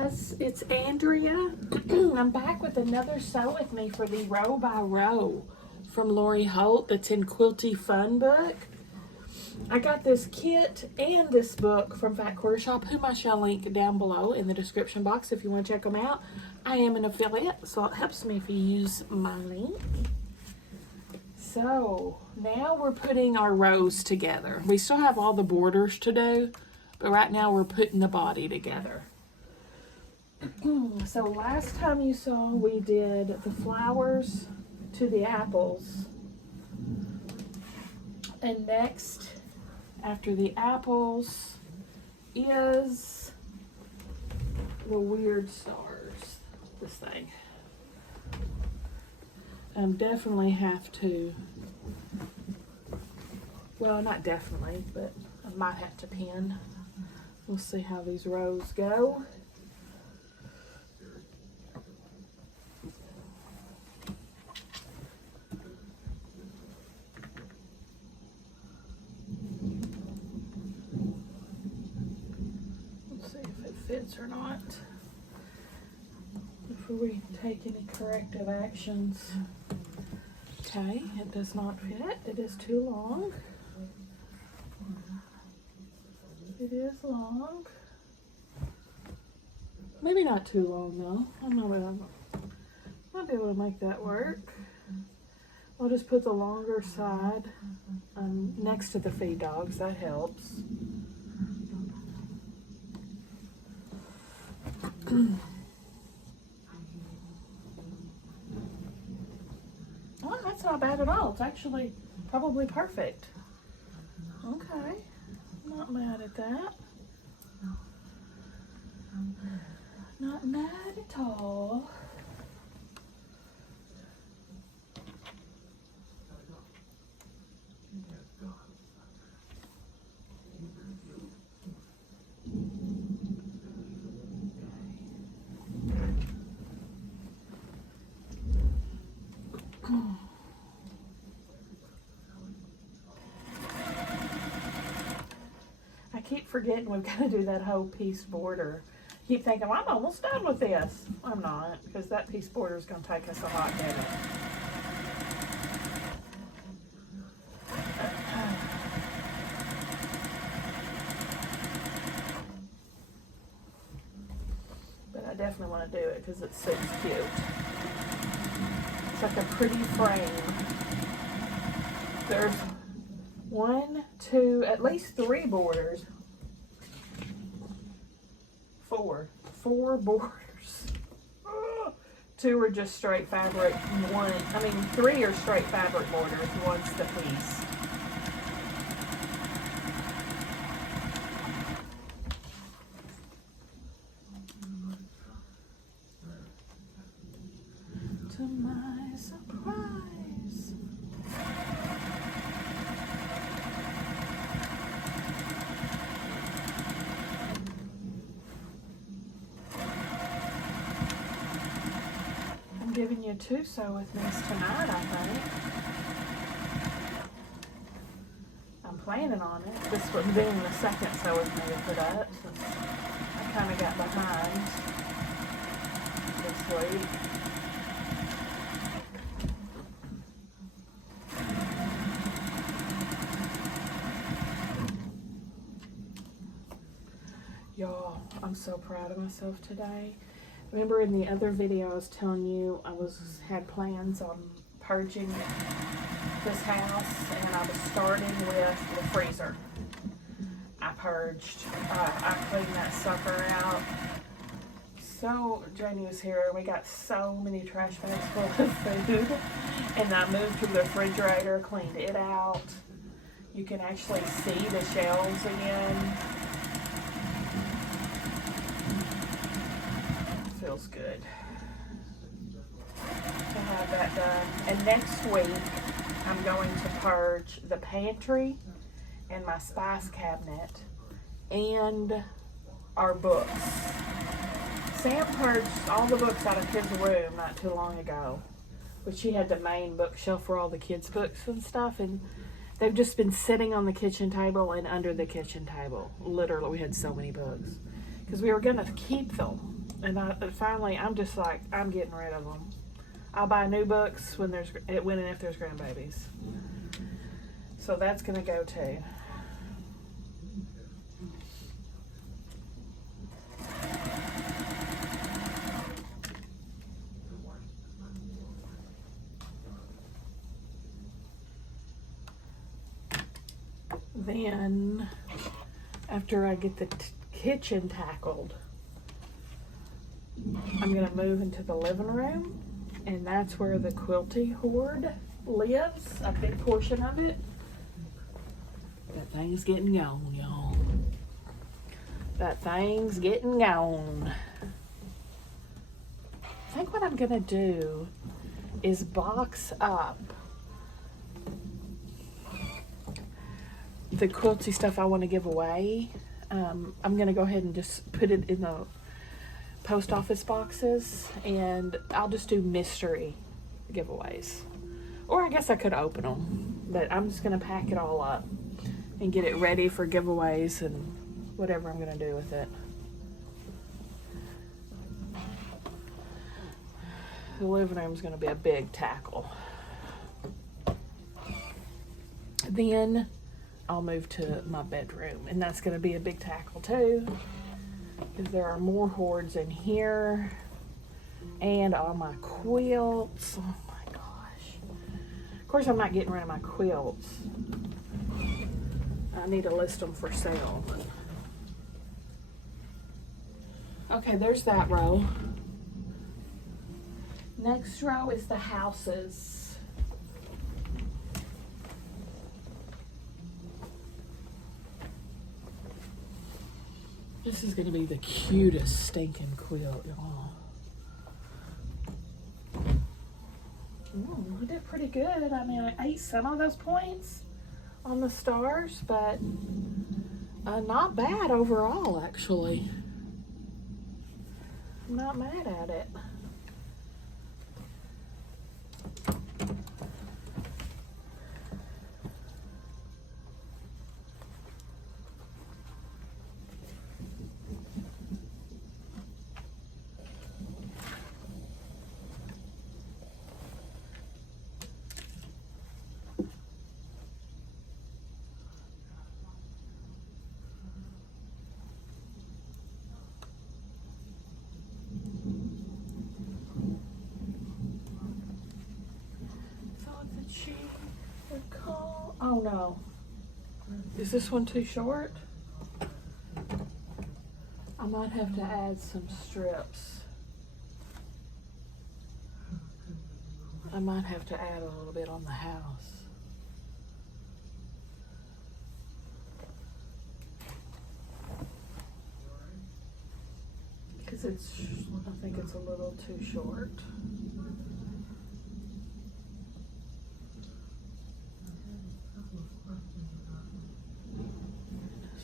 guys, it's Andrea. I'm back with another Sew With Me for the Row by Row from Lori Holt that's in Quilty Fun book. I got this kit and this book from Fat Quarter Shop, whom I shall link down below in the description box if you want to check them out. I am an affiliate, so it helps me if you use my link. So now we're putting our rows together. We still have all the borders to do, but right now we're putting the body together. So last time you saw, we did the flowers to the apples. And next, after the apples, is the weird stars. This thing. Definitely have to, well, not definitely, but I might have to pin. We'll see how these rows go. Let's see if it fits or not before we take any corrective actions. Okay, it does not fit. It is too long. It is long. Maybe not too long though. I might be able to make that work. I'll just put the longer side next to the feed dogs. That helps. Oh, that's not bad at all. It's actually probably perfect. Okay. Not mad at that. Not mad at all. I keep forgetting we've got to do that whole piece border. I keep thinking, well, I'm almost done with this. I'm not, because that piece border is going to take us a hot minute. But I definitely want to do it because it's so cute. It's like a pretty frame. There's one, two, at least three borders. Four borders. Two are just straight fabric. Three are straight fabric borders. One's the piece. To my surprise. I'm giving you two Sew With Me's tonight, I think. I'm planning on it. This was being the second Sew With Me to put up, since I kind of got behind this week. Y'all, I'm so proud of myself today. Remember in the other video I was telling you I had plans on purging this house, and I was starting with the freezer. I purged. I cleaned that sucker out. So, Janie was here. We got so many trash bags full of food, and I moved to the refrigerator, cleaned it out. You can actually see the shelves again. Feels good to have that done. And next week I'm going to purge the pantry and my spice cabinet and our books. Sam purged all the books out of his room not too long ago, but she had the main bookshelf for all the kids' books and stuff, and they've just been sitting on the kitchen table and under the kitchen table. Literally, we had so many books because we were gonna keep them. And finally, I'm just like, I'm getting rid of them. I'll buy new books when and if there's grandbabies. So that's gonna go too. Then, after I get the kitchen tackled, I'm gonna move into the living room, and that's where the quilty horde lives, a big portion of it. That thing's getting gone, y'all. That thing's getting gone. I think what I'm gonna do is box up the quilty stuff I want to give away. I'm gonna go ahead and just put it in the post office boxes, and I'll just do mystery giveaways. Or I guess I could open them, but I'm just gonna pack it all up and get it ready for giveaways and whatever I'm gonna do with it. The living room is gonna be a big tackle. Then I'll move to my bedroom, and that's gonna be a big tackle too, because there are more hordes in here, and all my quilts. Oh my gosh. Of course, I'm not getting rid of my quilts. I need to list them for sale. Okay, there's that row. Next row is the houses. This is gonna be the cutest stinking quilt, y'all. We did pretty good. I mean, I ate some of those points on the stars, but not bad overall, actually. I'm not mad at it. Oh no. Is this one too short? I might have to add some strips. I might have to add a little bit on the house. Because I think it's a little too short.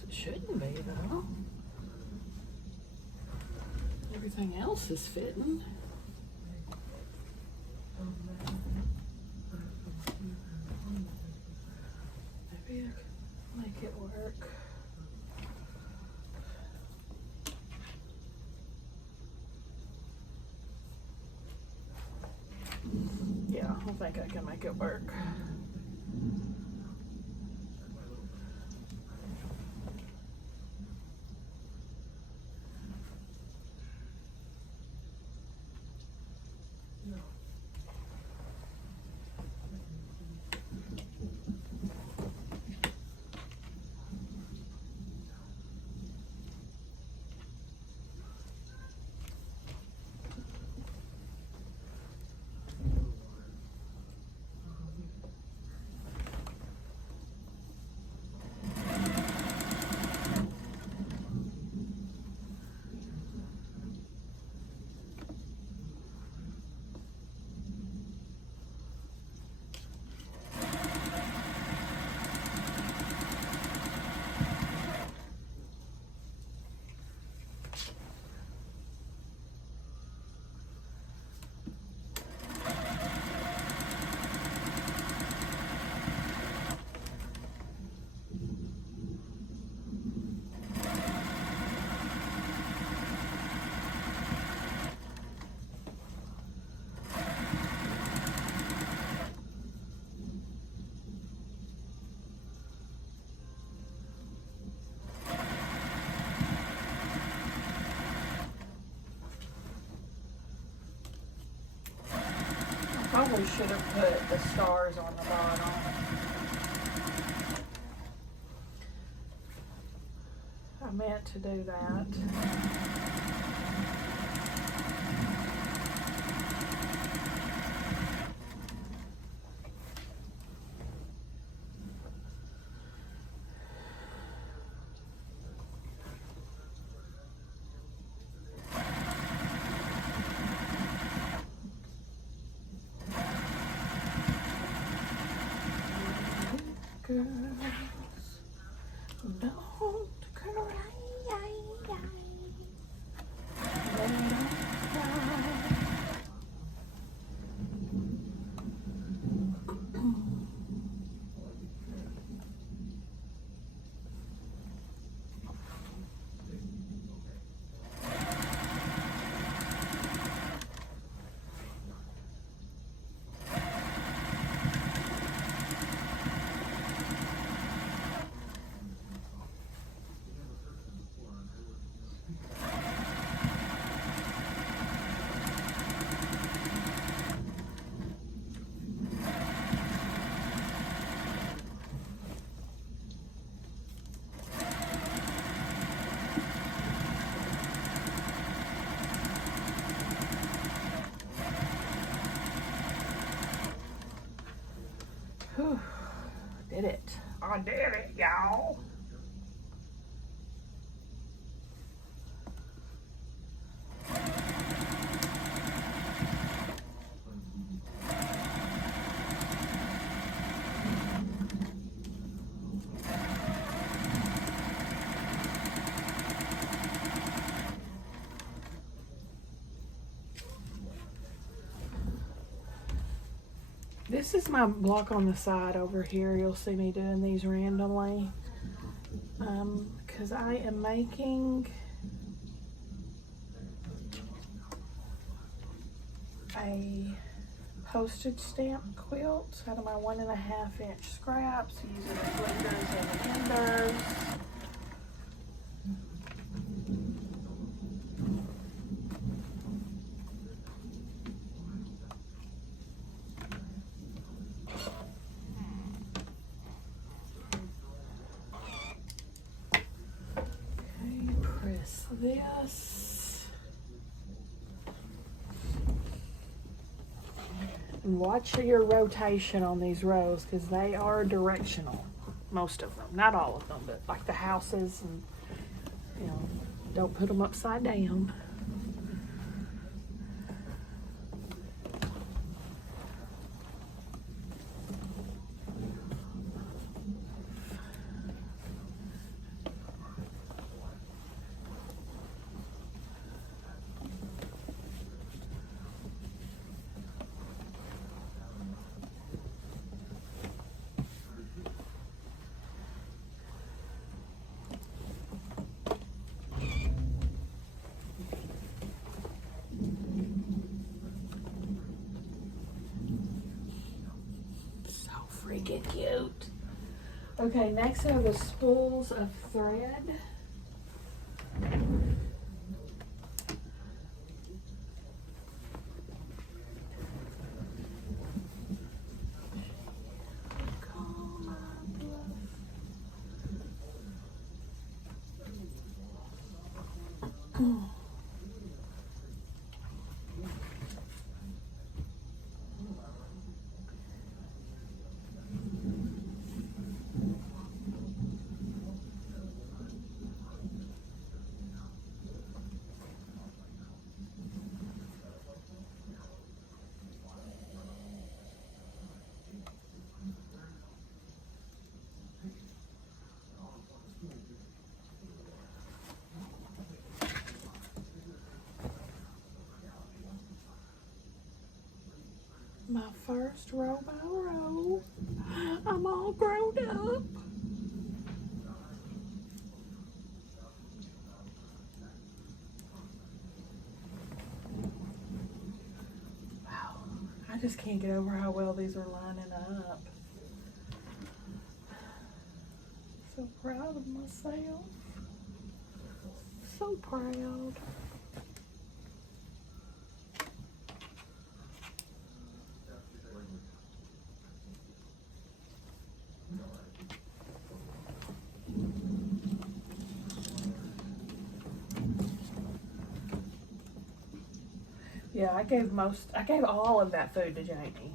It shouldn't be though. Everything else is fitting. Maybe I can make it work. Yeah, I think I can make it work. should have put the stars on the bottom. I meant to do that. Girls, don't cry. They don't cry. Whew. Did it. I did it, y'all. This is my block on the side over here. You'll see me doing these randomly. Because I am making a postage stamp quilt out of my 1.5 inch scraps using the flickers and the enders. This and watch your rotation on these rows because they are directional, most of them, not all of them, but like the houses, and you know, don't put them upside down. Freaking cute. Okay, next are the spools of thread. My first row by row. I'm all grown up. Wow, I just can't get over how well these are lining up. So proud of myself. So proud. Yeah, I gave all of that food to Jamie.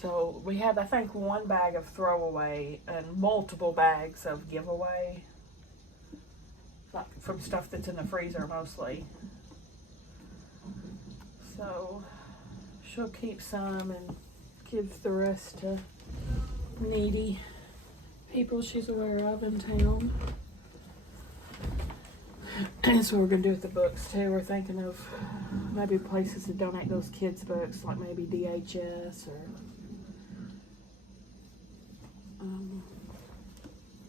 So we had, I think, one bag of throwaway and multiple bags of giveaway. Like from stuff that's in the freezer mostly. So she'll keep some and give the rest to needy people she's aware of in town. That's what we're going to do with the books too. We're thinking of maybe places to donate those kids' books, like maybe DHS or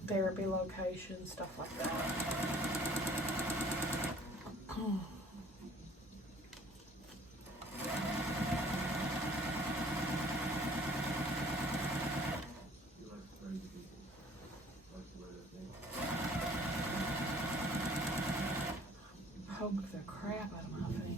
therapy locations, stuff like that. Oh. Poke the crap out of my finger.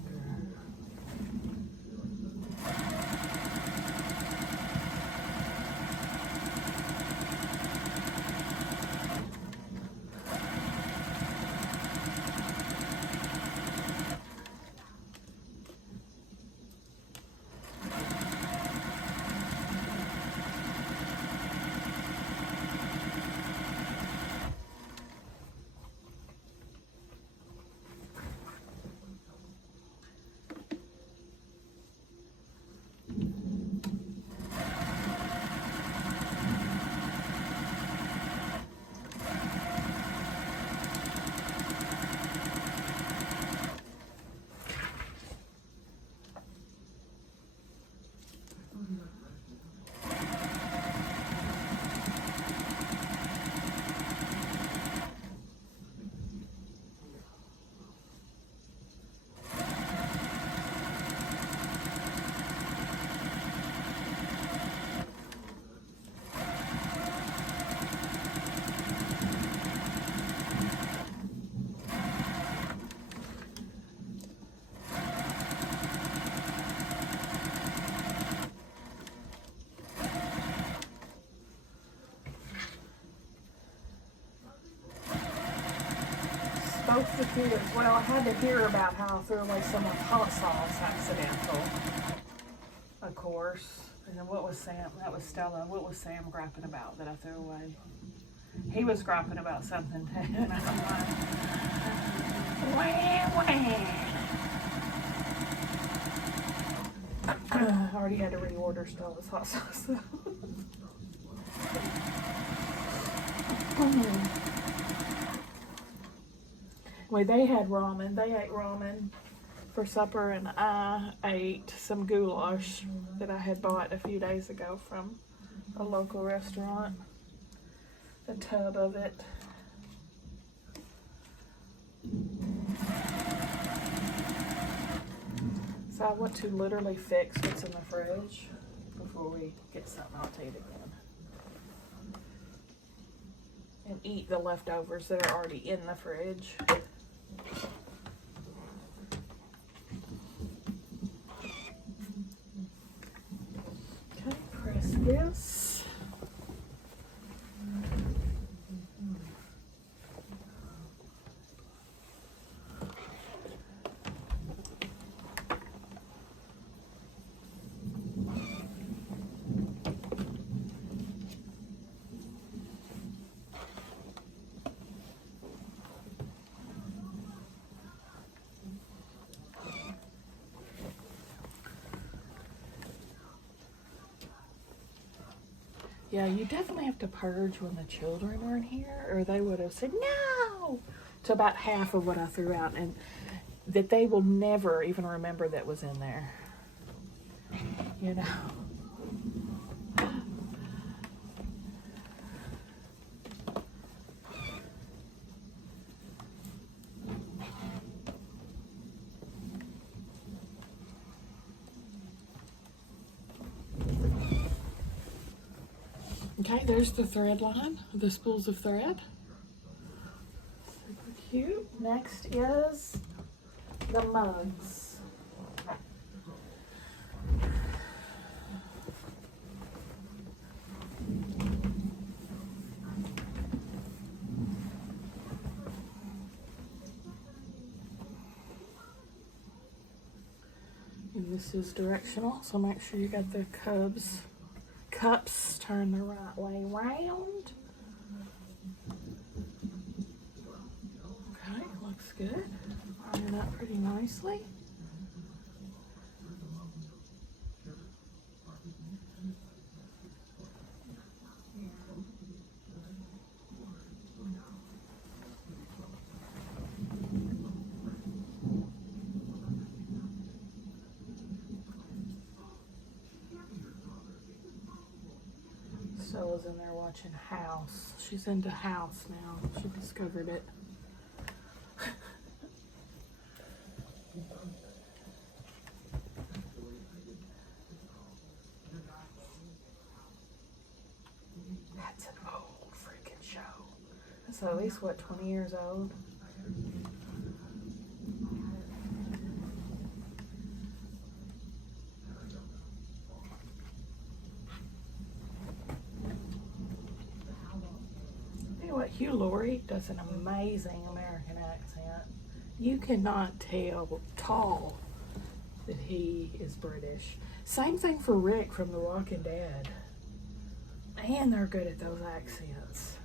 Both the kids, well, I had to hear about how I threw away some of hot sauce accidental, of course. And then what was Sam? That was Stella. What was Sam griping about that I threw away? He was griping about something too, and I'm like, wah, wah. I already had to reorder Stella's hot sauce though. Well, they had ramen. They ate ramen for supper, and I ate some goulash that I had bought a few days ago from a local restaurant. A tub of it. So I want to literally fix what's in the fridge before we get something I'll eat again. And eat the leftovers that are already in the fridge. Okay, press this. Yeah, you definitely have to purge when the children are in here, or they would have said no to about half of what I threw out, and that they will never even remember that was in there. You know. Okay, there's the thread line, the spools of thread. Super cute. Next is the mugs. This is directional, so make sure you got the cups turned the right way round. Okay, looks good. Lining up pretty nicely. So was in there watching House. She's into House now. She discovered it. That's an old freaking show. That's at least, what, 20 years old? Hugh Laurie does an amazing American accent. You cannot tell that he is British. Same thing for Rick from The Walking Dead. And they're good at those accents.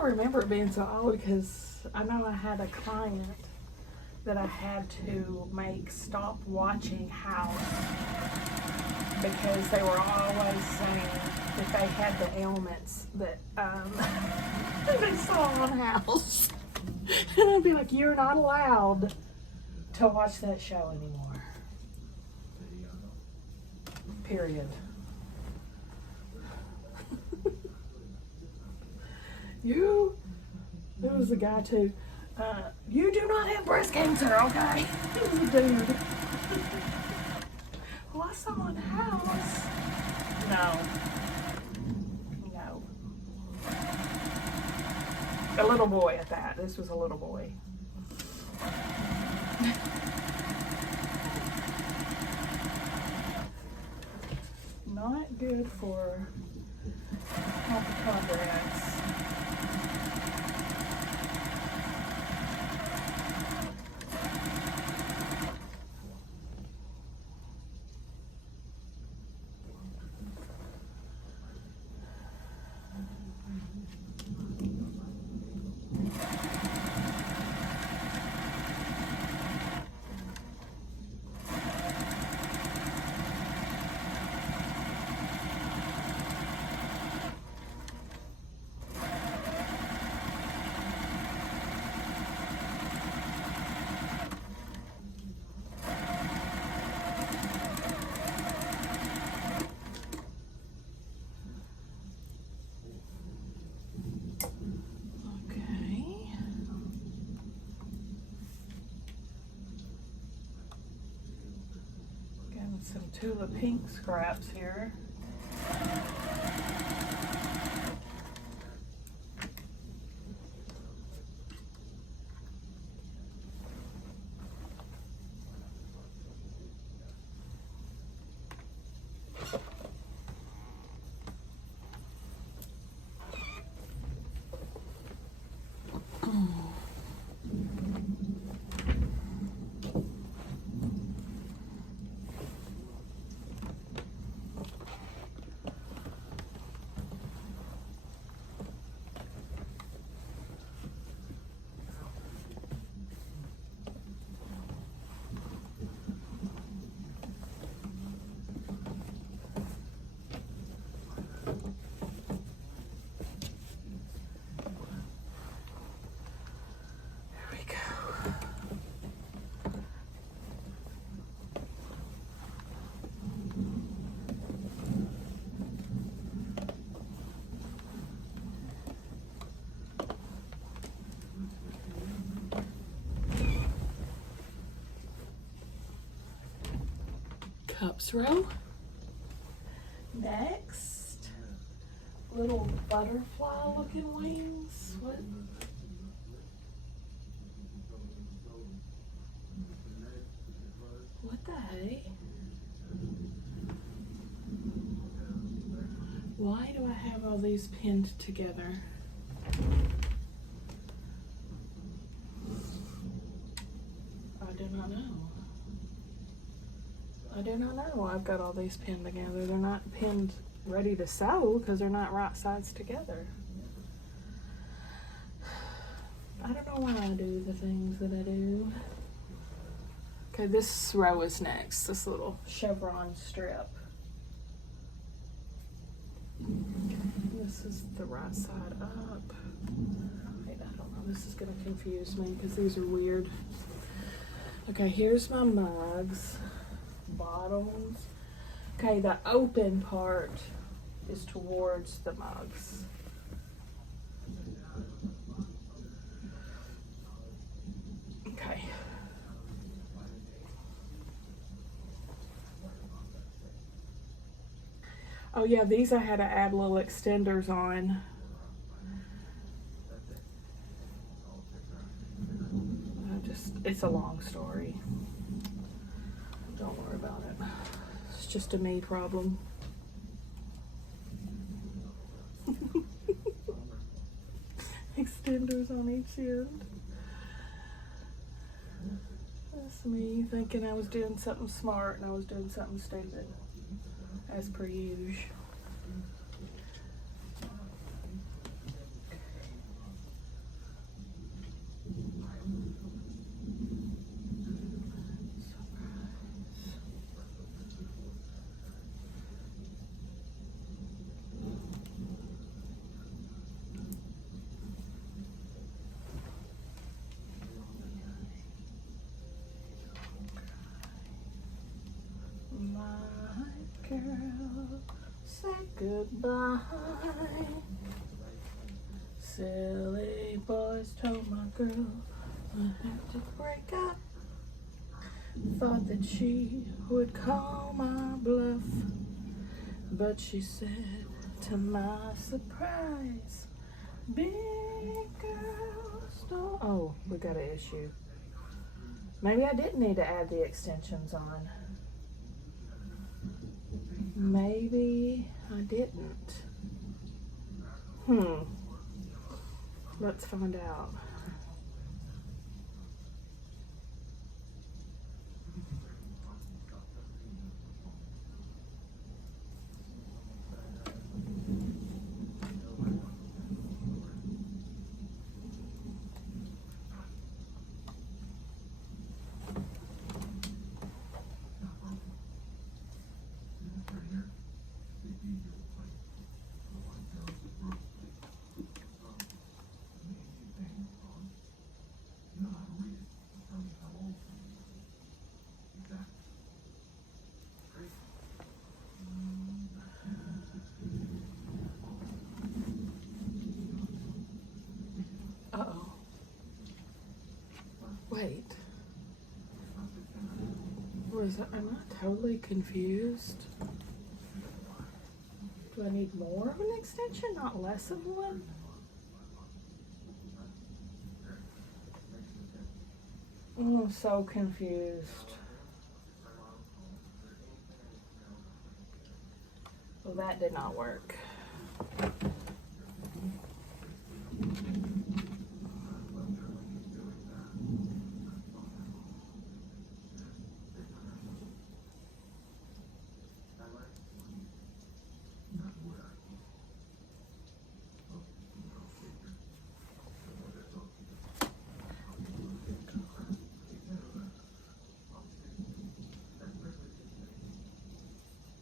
I remember it being so old because I know I had a client that I had to make stop watching House because they were always saying that they had the ailments that they saw on House. And I'd be like, you're not allowed to watch that show anymore. Period. There was a guy too. You do not have breast cancer, okay? He was a dude. Well, I saw in House. No. A little boy at that. This was a little boy. Not good for hypochondriacs. Some Tula Pink scraps here. cups row. Next, little butterfly looking wings. What the heck? Why do I have all these pinned together? I do not know. I do not know why I've got all these pinned together. They're not pinned ready to sew because they're not right sides together. I don't know why I do the things that I do. Okay, this row is next. This little chevron strip. This is the right side up. Wait, I don't know. This is gonna confuse me because these are weird. Okay, here's my mugs. Bottoms. Okay, the open part is towards the mugs. Okay. Oh yeah, these I had to add little extenders on. It's a long story. Don't worry about it. It's just a me problem. Extenders on each end. That's me thinking I was doing something smart and I was doing something stupid. As per usual. Girl, say goodbye. Silly boys told my girl I had to break up. Thought that she would call my bluff, but she said to my surprise, big girl stole. Oh, we got an issue. Maybe I didn't need to add the extensions on. Maybe I didn't. Let's find out. Uh-oh. Wait. Am I totally confused? Do I need more of an extension, not less of one? Oh, I'm so confused. Well, that did not work.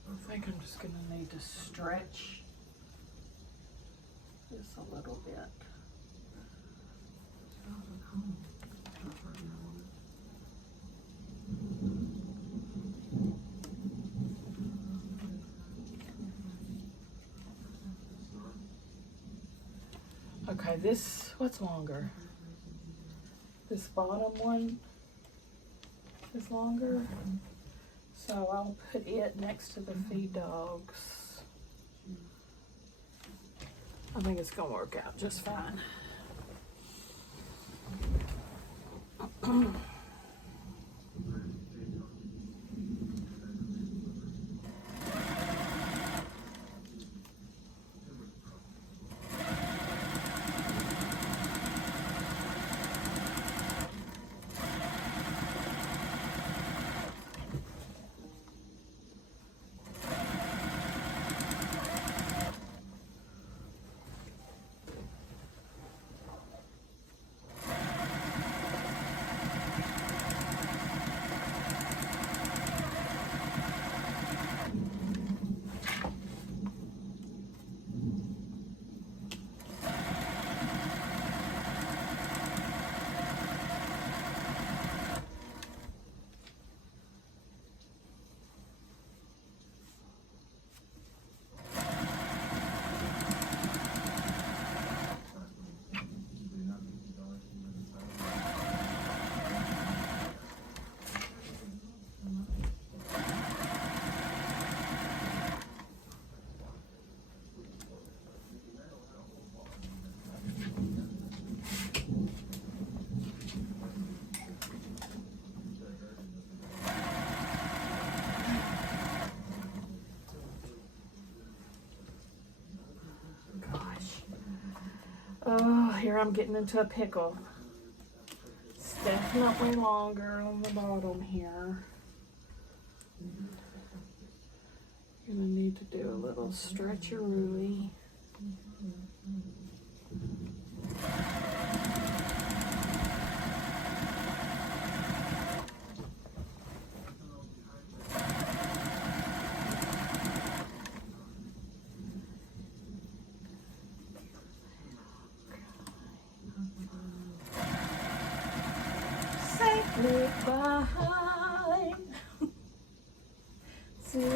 I think I'm just gonna need to stretch this a little bit. Okay, what's longer? This bottom one is longer. So I'll put it next to the feed dogs. I think it's gonna work out just fine. Oh, here I'm getting into a pickle. It's definitely longer on the bottom here. Gonna need to do a little stretcherooey. Safely behind. See the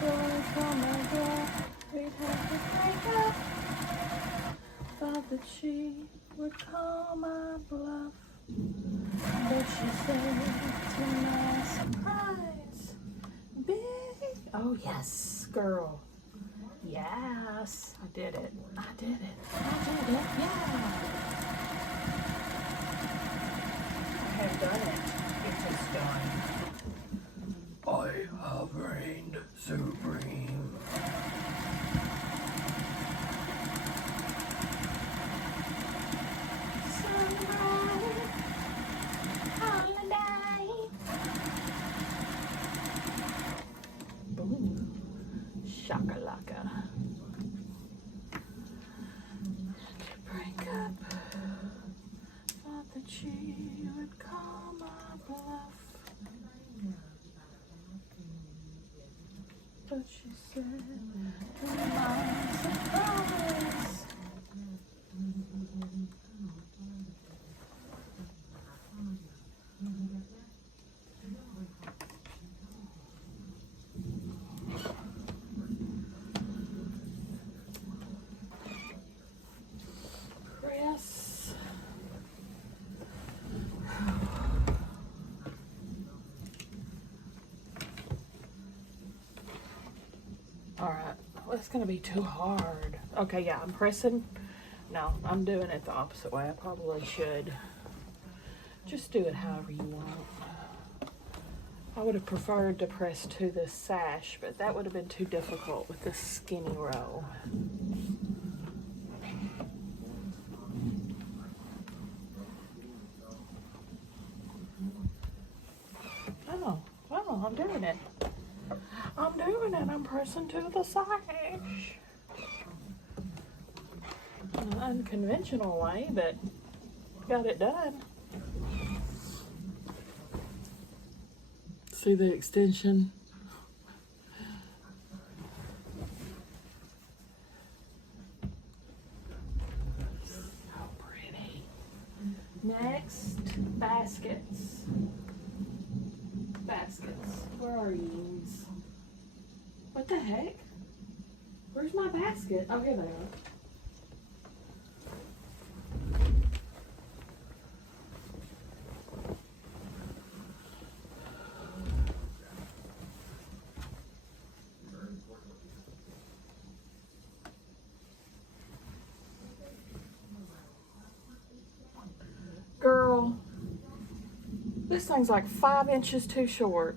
doors from my door. We'd have to break up. Thought that she would call my bluff, but she said to my surprise, big. Oh yes, girl. Yes, I did it. I did it. I did it. Yeah. I have done it. It is done. I have reigned supreme. Sunrise, holiday. Boom. Shakalaka. To break up. Thought that she would call my bluff. But she said, to my surprise, Chris. All right, well, it's gonna be too hard. Okay, yeah, I'm pressing. No, I'm doing it the opposite way. I probably should. Just do it however you want. I would have preferred to press to this sash, but that would have been too difficult with this skinny row. Oh, I'm doing it. I'm doing it. I'm pressing to the sash. An unconventional way, but got it done. See the extension? So pretty. Next, baskets. Baskets. Where are you? What the heck? Where's my basket? Oh, here they are. This thing's like 5 inches too short.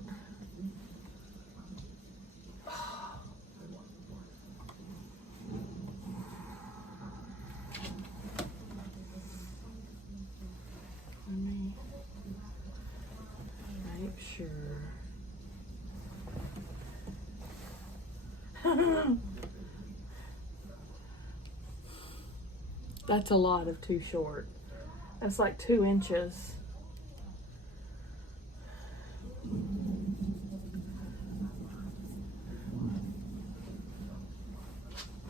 Let me make sure. That's a lot of too short. That's like 2 inches.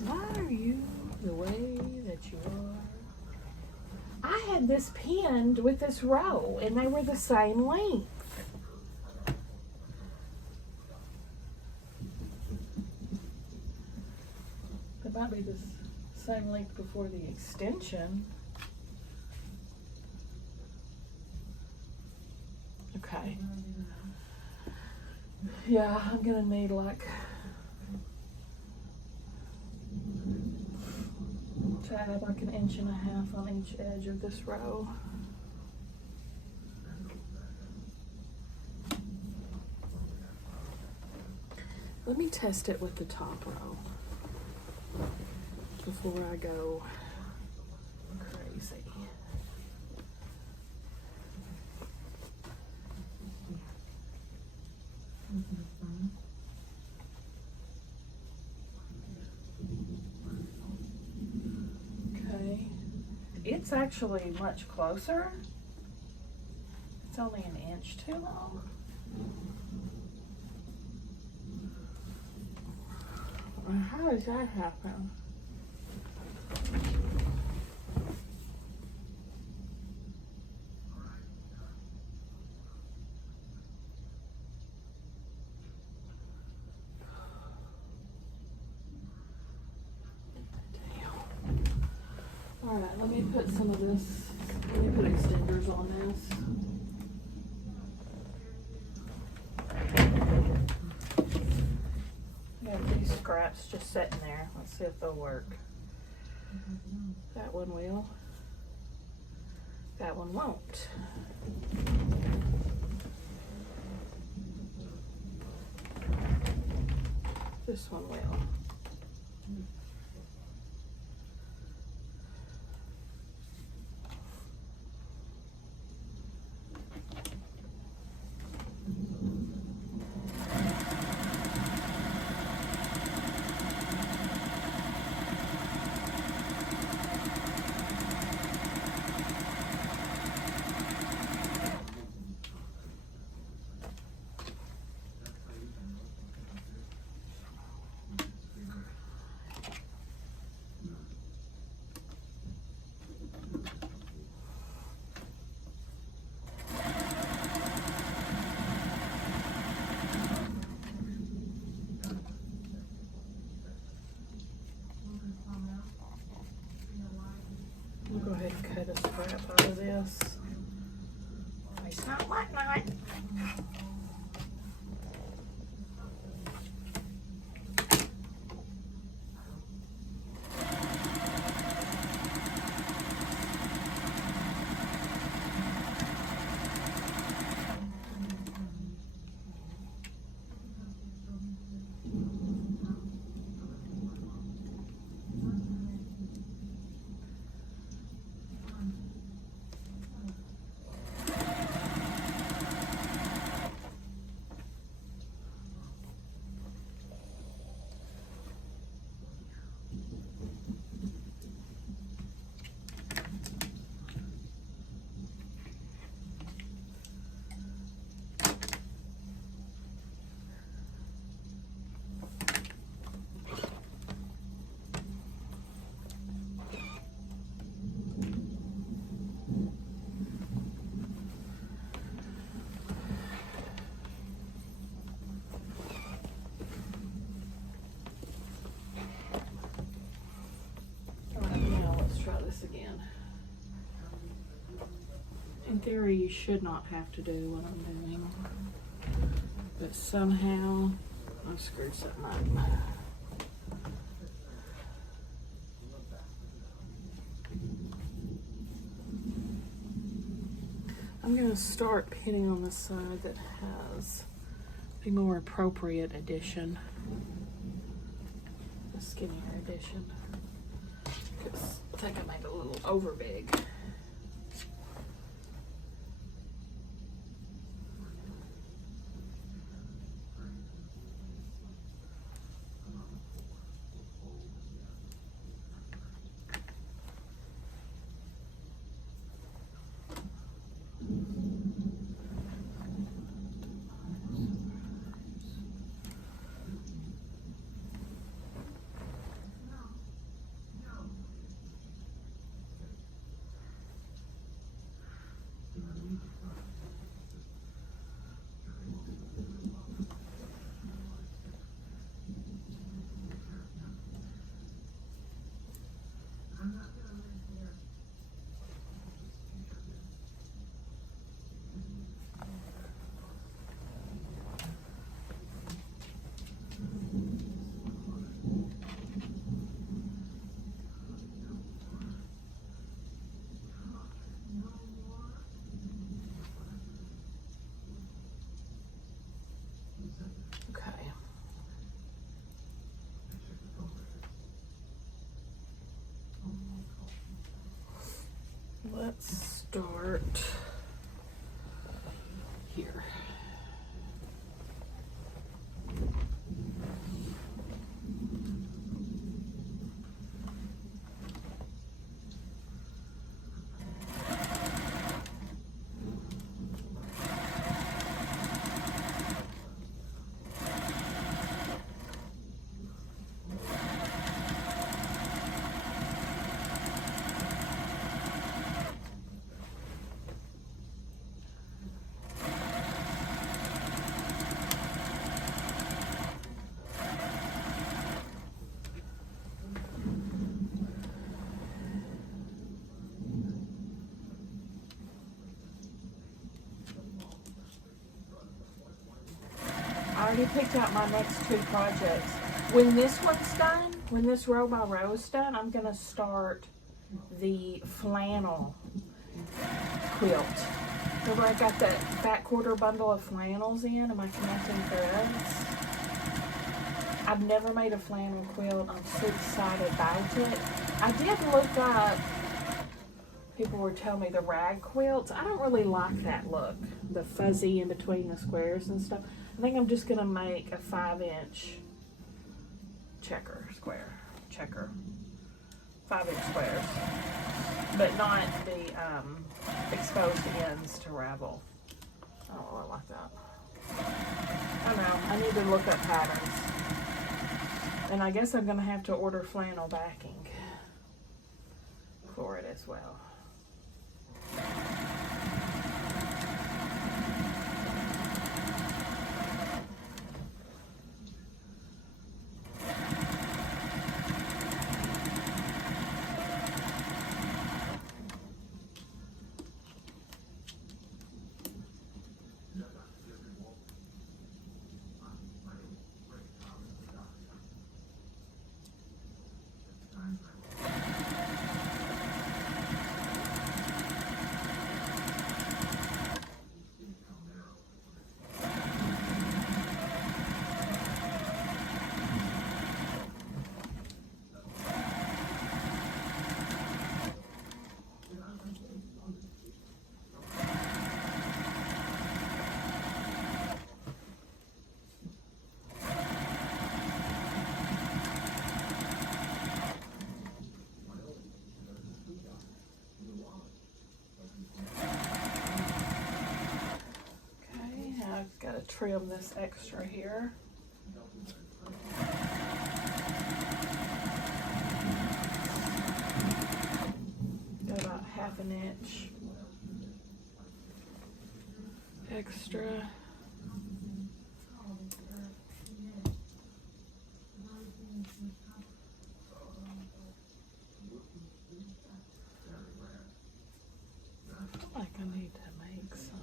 Why are you the way that you are? I had this pinned with this row and they were the same length. It might be the same length before the extension. Okay. Yeah, I'm gonna need like to add like 1.5 inches on each edge of this row. Let me test it with the top row before I go crazy. Okay, it's actually much closer. It's only 1 inch too long. How does that happen? Alright, let me put some of this, let me put extenders on this. I have these scraps just sitting there. Let's see if they'll work. That one will. That one won't. This one will. I'll go ahead and cut a scrap out of this. It's not whatnot. Try this again. In theory, you should not have to do what I'm doing, but somehow I've screwed something up. I'm going to start pinning on the side that has a more appropriate edition. The skinnier edition. Because I think I made it a little over big. Let's start here. I already picked out my next two projects. When this one's done, when this row by row is done, I'm going to start the flannel quilt. Remember I got that fat quarter bundle of flannels in my connecting threads? I've never made a flannel quilt. I'm so excited about it. I did look up, people were telling me the rag quilts. I don't really like that look. The fuzzy in between the squares and stuff. I think I'm just going to make a 5-inch checker. 5-inch squares. But not the exposed ends to ravel. I don't really like that. I don't know. I need to look up patterns. And I guess I'm going to have to order flannel backing for it as well. Gotta trim this extra here. Got about 1/2 inch extra. I feel like I need to make some.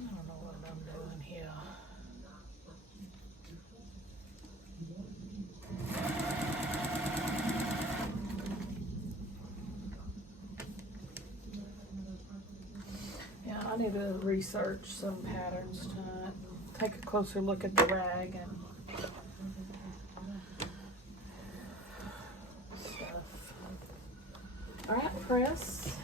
I don't know what I'm doing here. need to research some patterns tonight. Take a closer look at the rag and stuff. Alright, press.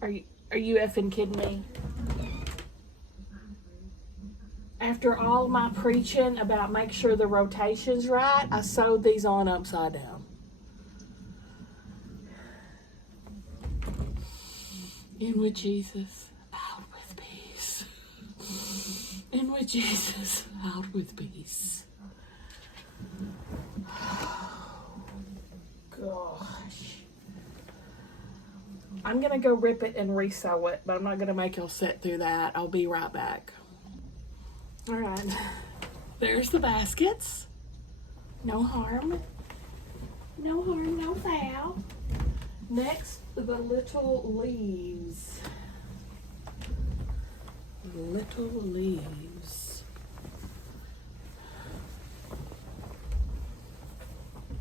Are you effing kidding me? After all my preaching about make sure the rotation's right, I sewed these on upside down. In with Jesus, out with peace. In with Jesus, out with peace. Gosh. I'm going to go rip it and resew it, but I'm not going to make y'all sit through that. I'll be right back. All right. There's the baskets. No harm. No harm, no foul. Next, the little leaves. Little leaves.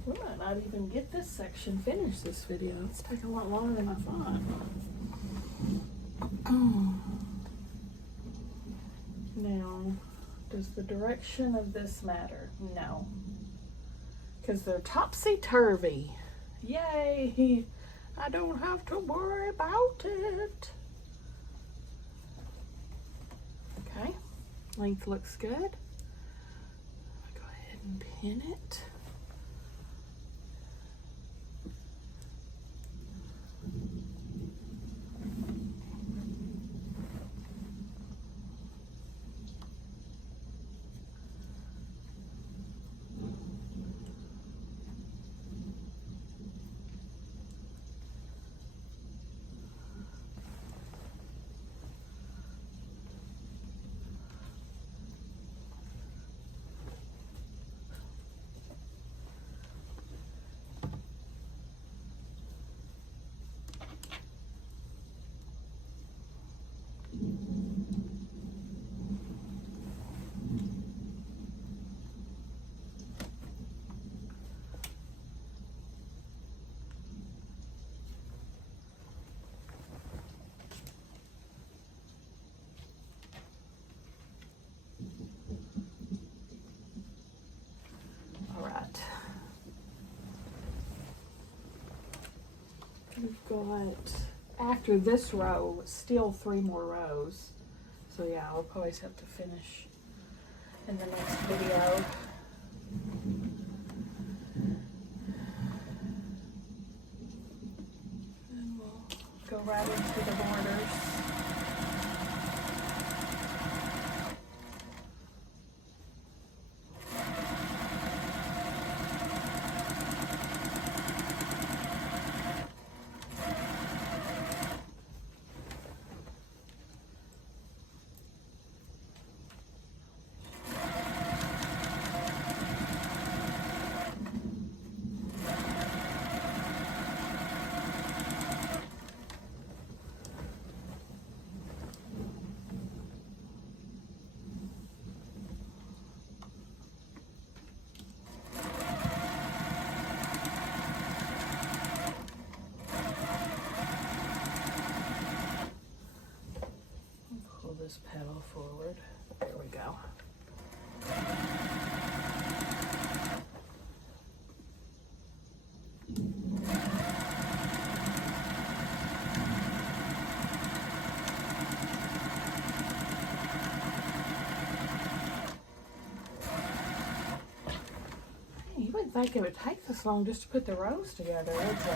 We might not even get this section finished this video. It's taking a lot longer than I thought. Now, does the direction of this matter? No. Because they're topsy-turvy. Yay! I don't have to worry about it. Okay, length looks good. I'll go ahead and pin it. We've got, after this row, still 3 more rows. So yeah, I'll probably have to finish in the next video. And we'll go right into the borders. This pedal forward. There we go. You wouldn't think it would take this long just to put the rows together, would you?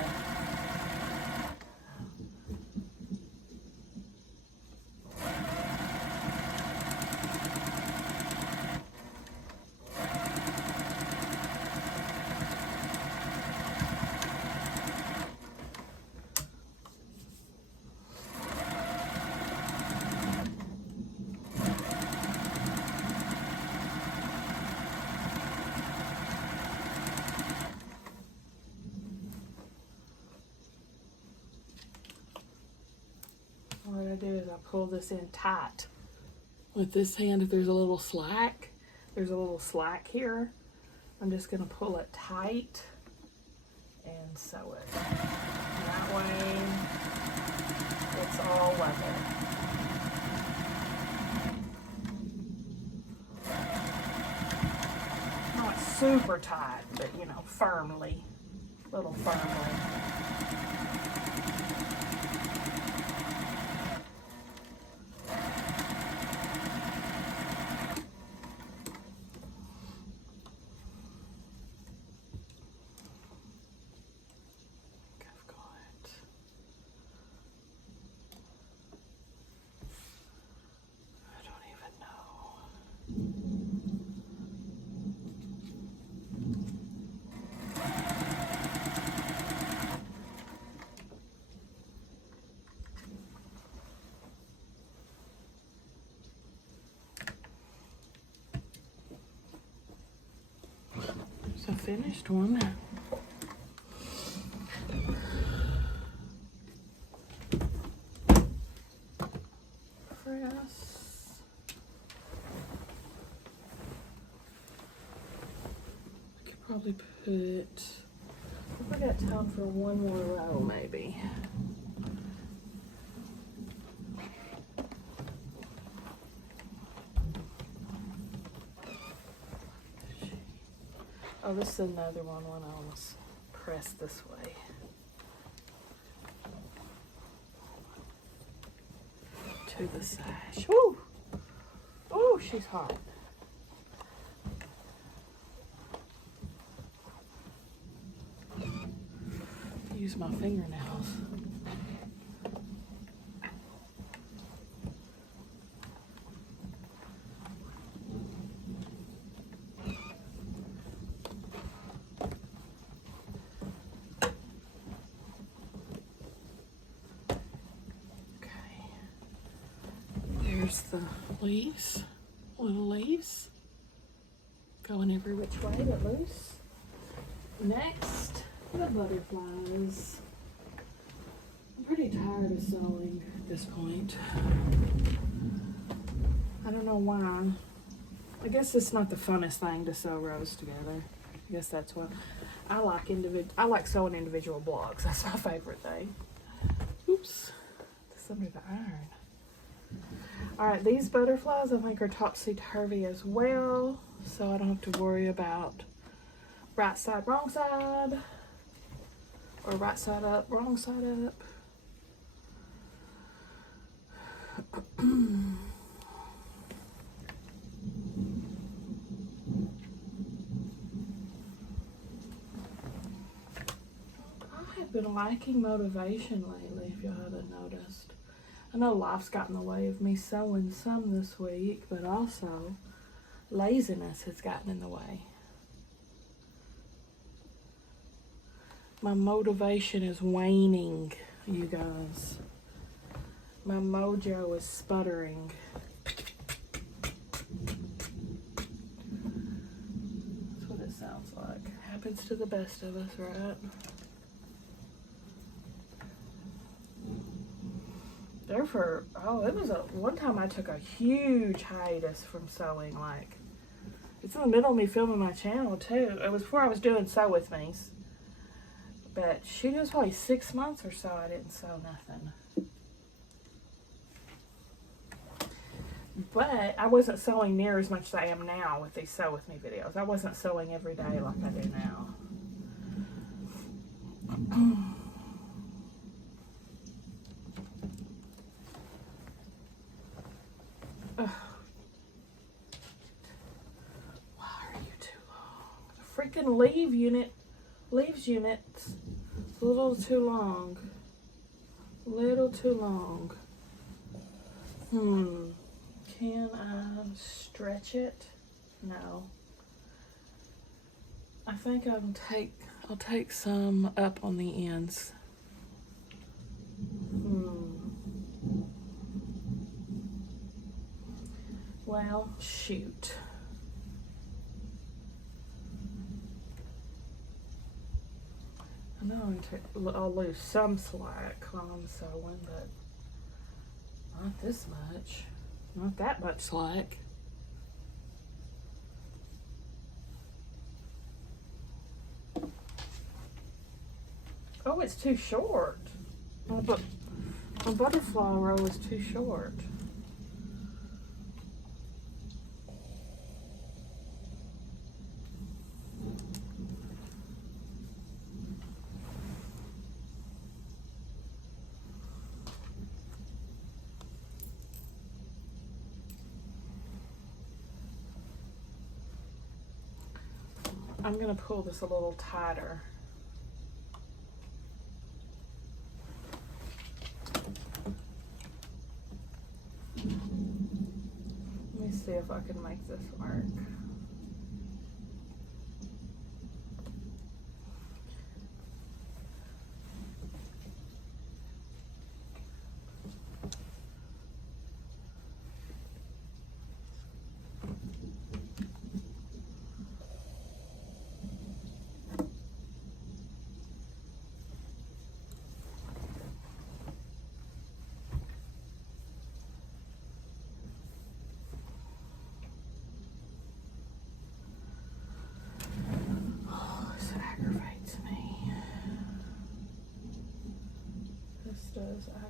What I do is I pull this in tight. With this hand, if there's a little slack here, I'm just going to pull it tight and sew it. And that way, it's all level. Not super tight, but you know, firmly, a little firmly. So finished one. Press. I could probably put, if I got time for one more row maybe. Oh, this is another one when I almost press this way. To the sash. Woo! Oh, she's hot. Use my fingernails. There's the leaves, little leaves, going every which way but loose. Next, the butterflies. I'm pretty tired of sewing at this point. I don't know why. I guess it's not the funnest thing to sew rows together. I guess that's what I like. I like sewing individual blocks. That's my favorite thing. Oops, that's under the iron. All right, these butterflies I think are topsy-turvy as well, so I don't have to worry about right side, wrong side, or right side up, wrong side up. I have been lacking motivation lately, if y'all haven't noticed. I know life's got in the way of me sewing some this week, but also laziness has gotten in the way. My motivation is waning, you guys. My mojo is sputtering. That's what it sounds like. Happens to the best of us, right? It was one time I took a huge hiatus from sewing. Like, it's in the middle of me filming my channel too. It was before I was doing Sew With Me's. But shoot, it was probably 6 months or so I didn't sew nothing. But I wasn't sewing near as much as I am now with these Sew With Me videos. I wasn't sewing every day like I do now. Ugh. Why are you too long? The freaking leaves unit's a little too long. Little too long. Can I stretch it? No. I think I'll take some up on the ends. Well, shoot. I know I'll lose some slack while I'm sewing, but not this much. Not that much slack. Oh, it's too short. My butterfly row is too short. I'm going to pull this a little tighter. Let me see if I can make this work.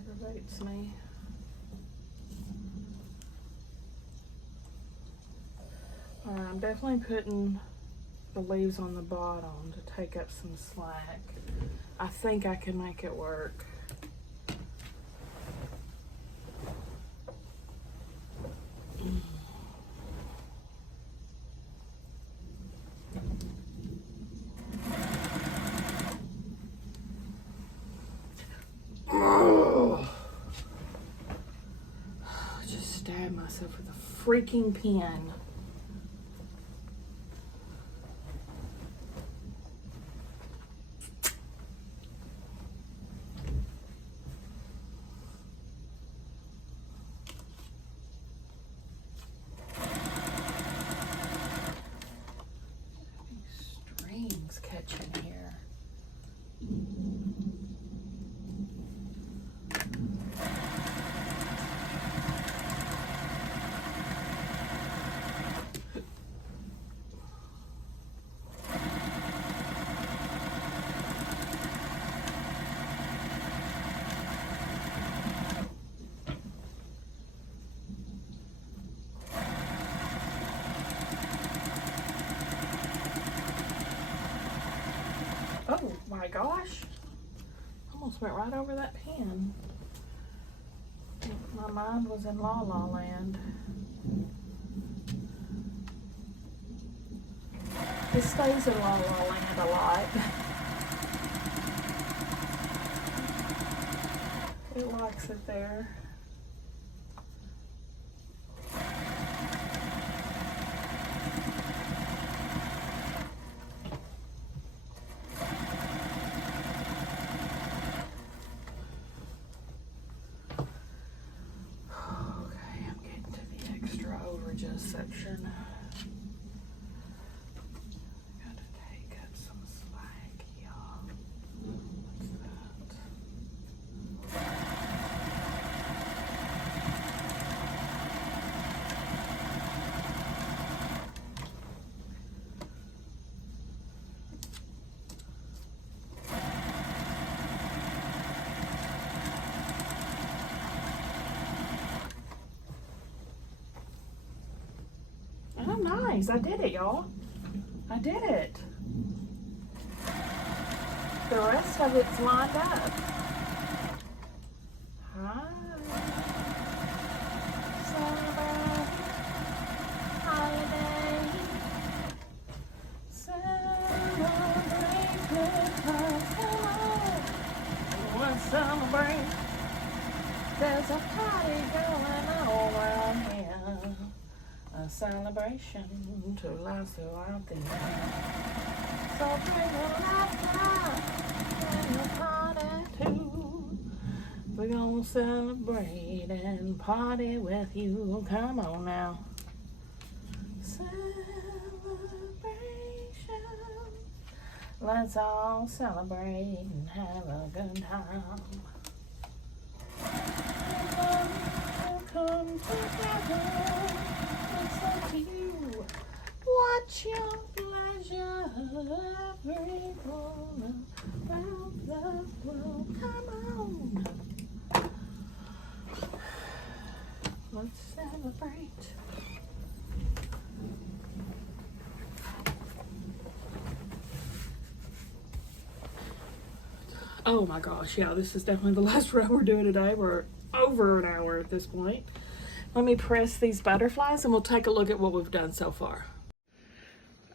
Aggravates me. Alright, I'm definitely putting the leaves on the bottom to take up some slack. I think I can make it work. Myself with a freaking pen. Strings catching here. Oh my gosh, almost went right over that pen. My mind was in La La Land. It stays in La La Land a lot. It likes it there. Section. Gotta take up some slack, y'all. What's that? Oh, nice. I did it, y'all. I did it. The rest of it's lined up. Hi. Celebrate holiday. Celebrate good times. Come on. Let's celebrate. There's a party going on around here. A celebration to last throughout the year. So bring a laughter and a party too. We're gonna celebrate and party with you. Come on now. Celebration. Let's all celebrate and have a good time. Come together. It's up to you. What's your pleasure? Every corner. about the world. Come on. Let's celebrate. Oh my gosh, yeah, this is definitely the last row we're doing today. We're over an hour at this point. Let me press these butterflies and we'll take a look at what we've done so far.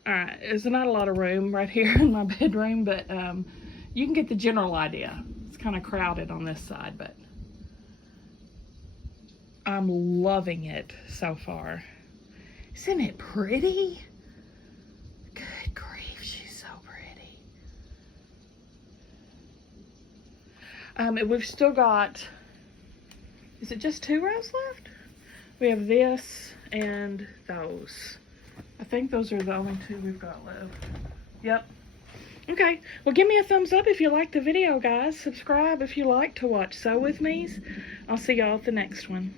Alright, there's not a lot of room right here in my bedroom, but you can get the general idea. It's kind of crowded on this side, but I'm loving it so far. Isn't it pretty? Good grief, she's so pretty. We've still got, is it just 2 rows left? We have this and those. I think those are the only 2 we've got left. Yep. Okay, well give me a thumbs up if you liked the video, guys. Subscribe if you like to watch Sew With Me's. I'll see y'all at the next one.